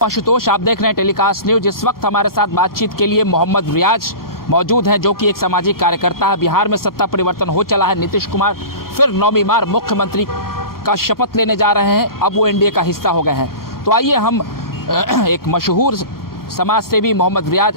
आशुतोष, आप देख रहे हैं टेलीकास्ट न्यूज। इस वक्त हमारे साथ बातचीत के लिए मोहम्मद रियाज मौजूद हैं, जो कि एक सामाजिक कार्यकर्ता है। बिहार में सत्ता परिवर्तन हो चला है। नीतीश कुमार फिर 9वीं बार मुख्यमंत्री का शपथ लेने जा रहे हैं। अब वो एनडीए का हिस्सा हो गए हैं। तो आइए हम एक मशहूर समाज सेवी मोहम्मद रियाज,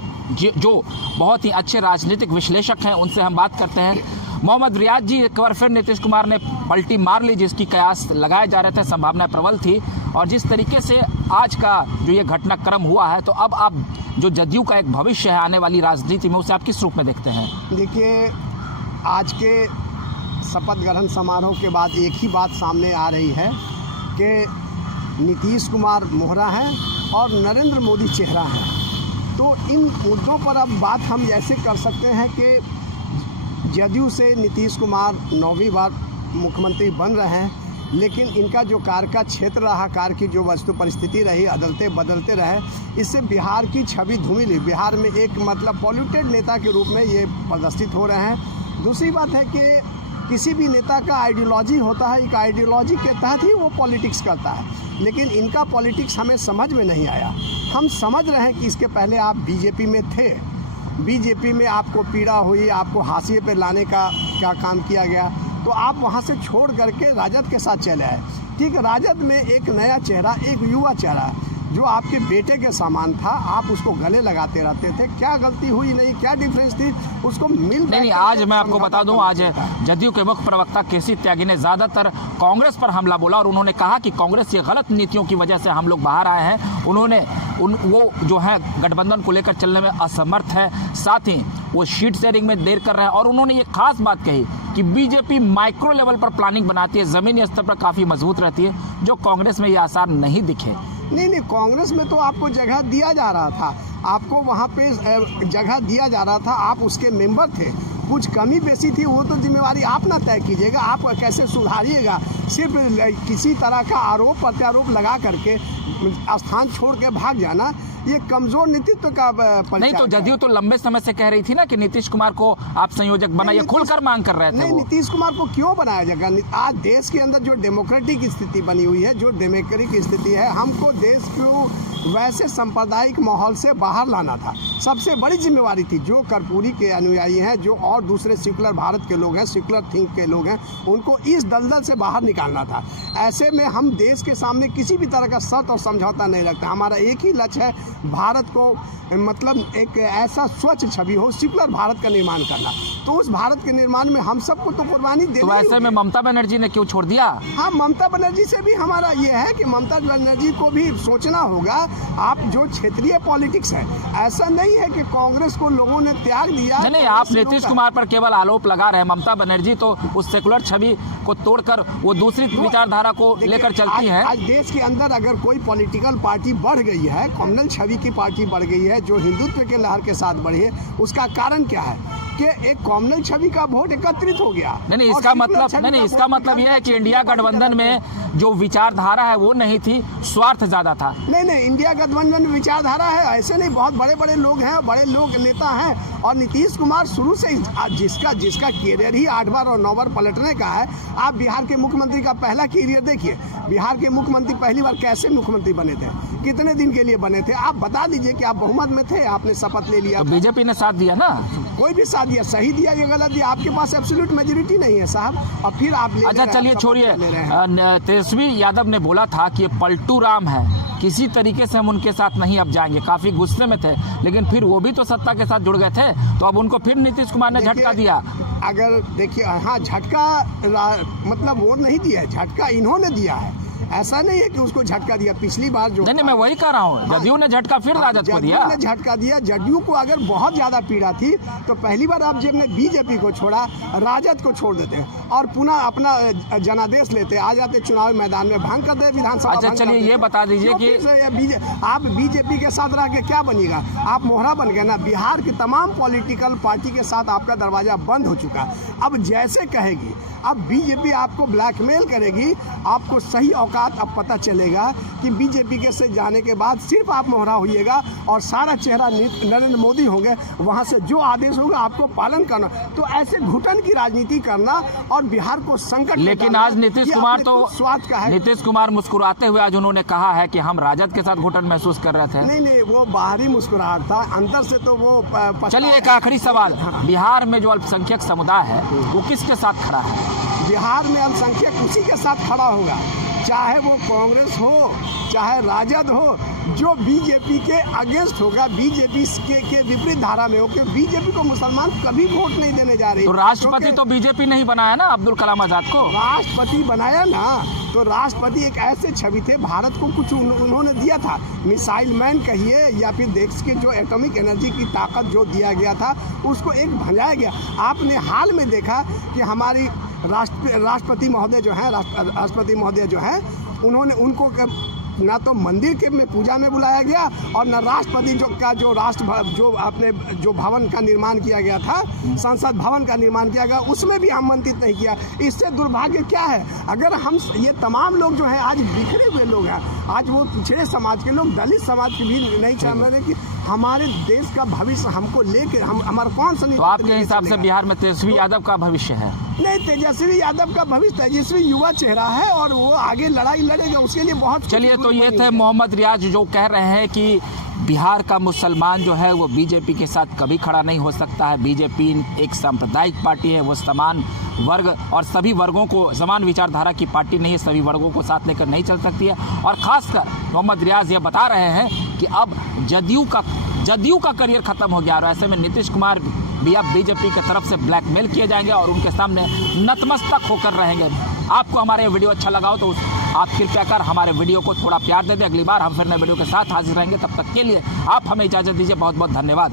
जो बहुत ही अच्छे राजनीतिक विश्लेषक हैं, उनसे हम बात करते हैं। मोहम्मद रियाज जी, एक बार फिर नीतीश कुमार ने पलटी मार ली, जिसकी कयास लगाए जा रहे थे, संभावना प्रबल थी। और जिस तरीके से आज का जो ये घटनाक्रम हुआ है, तो अब आप जो जदयू का एक भविष्य है आने वाली राजनीति में, उसे आप किस रूप में देखते हैं? देखिए, आज के शपथ ग्रहण समारोह के बाद एक ही बात सामने आ रही है कि नीतीश कुमार मोहरा हैं और नरेंद्र मोदी चेहरा हैं। तो इन मुद्दों पर अब बात हम ऐसे कर सकते हैं कि जदयू से नीतीश कुमार 9वीं बार मुख्यमंत्री बन रहे हैं, लेकिन इनका जो कार्य का क्षेत्र रहा, कार्य की जो वस्तु परिस्थिति रही, अदलते बदलते रहे, इससे बिहार की छवि धूमिल। बिहार में एक पॉल्यूटेड नेता के रूप में ये प्रदर्शित हो रहे हैं। दूसरी बात है कि किसी भी नेता का आइडियोलॉजी होता है, एक आइडियोलॉजी के तहत ही वो पॉलिटिक्स करता है, लेकिन इनका पॉलिटिक्स हमें समझ में नहीं आया। हम समझ रहे हैं कि इसके पहले आप बीजेपी में थे, बीजेपी में आपको पीड़ा हुई, आपको हाशिए पे लाने का क्या काम किया गया, तो आप वहाँ से छोड़ करके राजद के साथ चले आए। ठीक, राजद में एक नया चेहरा, एक युवा चेहरा जो आपके बेटे के समान था, आप उसको गले लगाते रहते थे। क्या गलती हुई, नहीं क्या डिफरेंस थी, उसको नहीं। आज मैं आपको बता दूं, आज जदयू के मुख्य प्रवक्ता केसी त्यागी ने ज्यादातर कांग्रेस पर हमला बोला और उन्होंने कहा कि कांग्रेस की गलत नीतियों की वजह से हम लोग बाहर आए हैं। उन्होंने वो जो है गठबंधन को लेकर चलने में असमर्थ है, साथ ही वो शीट शेयरिंग में देर कर रहे हैं। और उन्होंने ये खास बात कही कि बीजेपी माइक्रो लेवल पर प्लानिंग बनाती है, जमीनी स्तर पर काफी मजबूत रहती है, जो कांग्रेस में ये आसार नहीं दिखे। नहीं, कांग्रेस में तो आपको जगह दिया जा रहा था, आपको वहाँ पे जगह दिया जा रहा था, आप उसके मेंबर थे। कुछ कमी बेसी थी, वो तो जिम्मेवारी आप ना तय कीजिएगा, आप कैसे सुधारिएगा। सिर्फ किसी तरह का आरोप प्रत्यारोप लगा करके स्थान छोड़ के भाग जाना, ये कमजोर नेतृत्व का नहीं। तो जदयू तो लंबे समय से कह रही थी ना कि नीतीश कुमार को आप संयोजक बनाइए, खुलकर मांग कर रहे थे। नहीं, नीतीश कुमार को क्यों बनाया जाएगा? आज देश के अंदर जो डेमोक्रेटिक स्थिति बनी हुई है, जो डेमोक्रेटिक स्थिति है, हमको देश को वैसे सांप्रदायिक माहौल से बाहर लाना था। सबसे बड़ी जिम्मेवारी थी। जो कर्पूरी के अनुयायी हैं, जो और दूसरे सेकुलर भारत के लोग हैं, सेकुलर थिंक के लोग हैं, उनको इस दलदल से बाहर निकालना था। ऐसे में हम देश के सामने किसी भी तरह का शर्त और समझौता नहीं रखते। हमारा एक ही लक्ष्य है, भारत को एक ऐसा स्वच्छ छवि हो, सेकुलर भारत का निर्माण करना। तो उस भारत के निर्माण में हम सबको तो कुर्बानी देनी। तो ऐसे में ममता बनर्जी ने क्यों छोड़ दिया? हाँ, ममता बनर्जी से भी हमारा ये है कि ममता बनर्जी को भी सोचना होगा। आप जो क्षेत्रीय पॉलिटिक्स है, ऐसा नहीं है कि कांग्रेस को लोगों ने त्याग दिया। नहीं, आप नीतीश कुमार पर केवल आरोप लगा रहे हैं। ममता बनर्जी तो उस सेकुलर छवि को तोड़कर वो दूसरी विचारधारा को लेकर चलती है। आज देश के अंदर अगर कोई पॉलिटिकल पार्टी बढ़ गई है, कम्युनल छवि की पार्टी बढ़ गई है, जो हिंदुत्व के लहर के साथ बढ़ी है, उसका कारण क्या है कि एक कॉमनल छवि का वोट एकत्रित हो गया। नहीं, इसका मतलब यह है कि इंडिया गठबंधन में जो विचारधारा है वो नहीं थी, स्वार्थ ज्यादा था। नहीं, इंडिया गठबंधन में विचारधारा है, ऐसे नहीं। बहुत बड़े बड़े लोग हैं, बड़े लोग नेता हैं। और नीतीश कुमार शुरू से जिसका कैरियर ही 8 बार और 9 बार पलटने का है। आप बिहार के मुख्यमंत्री का पहला कैरियर देखिए। बिहार के मुख्यमंत्री पहली बार कैसे मुख्यमंत्री बने थे, कितने दिन के लिए बने थे, आप बता दीजिए कि आप बहुमत में थे, आपने शपथ ले लिया। तो बीजेपी ने साथ दिया ना? कोई भी साथ दिया, सही दिया या गलत दिया, आपके पास एब्सोल्यूट मेजोरिटी नहीं है साहब। और फिर आप अच्छा, चलिए छोड़िए। तेजस्वी यादव ने बोला था कि ये पलटू राम है, किसी तरीके से हम उनके साथ नहीं अब जाएंगे। काफी गुस्से में थे, लेकिन फिर वो भी तो सत्ता के साथ जुड़ गए थे, तो अब उनको फिर नीतीश कुमार ने झटका दिया। अगर देखिए, हाँ, झटका वो नहीं दिया है, झटका इन्होंने दिया है। ऐसा नहीं है कि उसको झटका दिया। पिछली बार जो नहीं, मैं वही कह रहा हूँ, जदयू ने झटका फिर राजद को दिया। जदयू ने झटका दिया। जदयू को अगर बहुत ज्यादा पीड़ा थी तो पहली बार आप जब ने बीजेपी को छोड़ा, राजद को छोड़ देते और पुनः अपना जनादेश लेते, आ जाते चुनाव मैदान में, भंग कर दे विधानसभा। अच्छा, चलिए ये बता दीजिए कि आप बीजेपी के साथ रह के क्या बनेगा? आप मोहरा बन गए ना। बिहार की तमाम पॉलिटिकल पार्टी के साथ आपका दरवाजा बंद हो चुका। अब जैसे कहेगी, अब बीजेपी आपको ब्लैकमेल करेगी, आपको सही औकात अब पता चलेगा कि बीजेपी के से जाने के बाद सिर्फ आप मोहरा होइएगा और सारा चेहरा नरेंद्र मोदी होंगे। वहाँ से जो आदेश होगा आपको पालन करना। तो ऐसे घुटन की राजनीति करना और बिहार को संकट में लेकिन डालना, आज नीतीश ये कुमार अपने तो खुद स्वार्थ का है। नीतीश कुमार मुस्कुराते हुए आज उन्होंने कहा है कि हम राजद के साथ घुटन महसूस कर रहे थे। नहीं, वो बाहरी मुस्कुराहट था, अंदर से तो वो चलिए एक आखिरी सवाल, बिहार में जो अल्पसंख्यक समुदाय है वो किसके साथ खड़ा है? बिहार में अल्पसंख्यक उसी के साथ खड़ा होगा, चाहे वो कांग्रेस हो चाहे राजद हो, जो बीजेपी के अगेंस्ट होगा, बीजेपी के विपरीत धारा में हो, कि बीजेपी को मुसलमान कभी वोट नहीं देने जा रही। तो राष्ट्रपति तो बीजेपी नहीं बनाया ना अब्दुल कलाम आजाद को? राष्ट्रपति बनाया ना, तो राष्ट्रपति एक ऐसे छवि थे, भारत को कुछ उन्होंने दिया था, मिसाइल मैन कहिए या फिर देश के जो एटॉमिक एनर्जी की ताकत जो दिया गया था उसको एक भंजाया गया। आपने हाल में देखा कि हमारी राष्ट्रपति महोदय जो है उन्होंने उनको ना तो मंदिर के में पूजा में बुलाया गया और न राष्ट्रपति जो भवन का निर्माण किया गया था, संसद भवन का निर्माण किया गया, उसमें भी आमंत्रित नहीं किया। इससे दुर्भाग्य क्या है? अगर हम ये तमाम लोग जो हैं आज बिखरे हुए लोग हैं, आज वो पिछड़े समाज के लोग, दलित समाज के भी नहीं चाह रहे कि हमारे देश का भविष्य हमको लेकर हमारा कौन सा। तो आपके हिसाब से बिहार में तेजस्वी यादव का भविष्य है? नहीं, तेजस्वी यादव का भविष्य, तेजस्वी युवा चेहरा है और वो आगे लड़ाई लड़ेगा, उसके लिए बहुत। चलिए, तो ये थे मोहम्मद रियाज जो कह रहे हैं कि बिहार का मुसलमान जो है वो बीजेपी के साथ कभी खड़ा नहीं हो सकता है। बीजेपी एक सांप्रदायिक पार्टी है, वो समान वर्ग और सभी वर्गों को, समान विचारधारा की पार्टी नहीं है, सभी वर्गों को साथ लेकर नहीं चल सकती है। और खासकर मोहम्मद रियाज ये बता रहे हैं कि अब जदयू का करियर खत्म हो गया और ऐसे में नीतीश कुमार भी अब बीजेपी की तरफ से ब्लैकमेल किए जाएंगे और उनके सामने नतमस्तक होकर रहेंगे। आपको हमारे वीडियो अच्छा लगा हो तो आप कृपया कर हमारे वीडियो को थोड़ा प्यार दे दें। अगली बार हम फिर नए वीडियो के साथ हाजिर रहेंगे, तब तक के लिए आप हमें इजाज़त दीजिए। बहुत बहुत धन्यवाद।